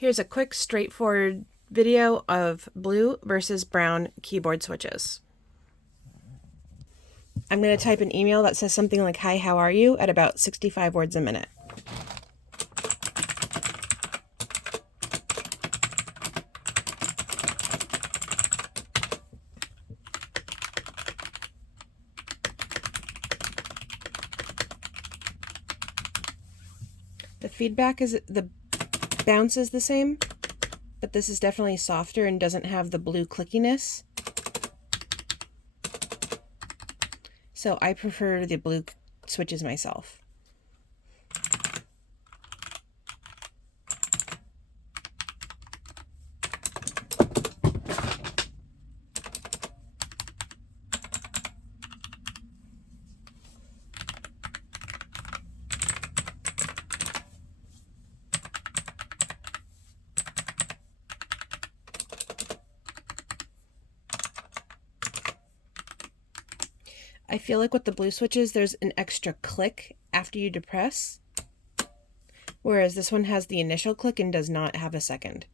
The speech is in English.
Here's a quick, straightforward video of blue versus brown keyboard switches. I'm going to type an email that says something like, "Hi, how are you?" at about 65 words a minute. The feedback is, the bounce is the same, but this is definitely softer and doesn't have the blue clickiness. So I prefer the blue switches myself. I feel like with the blue switches, there's an extra click after you depress, whereas this one has the initial click and does not have a second.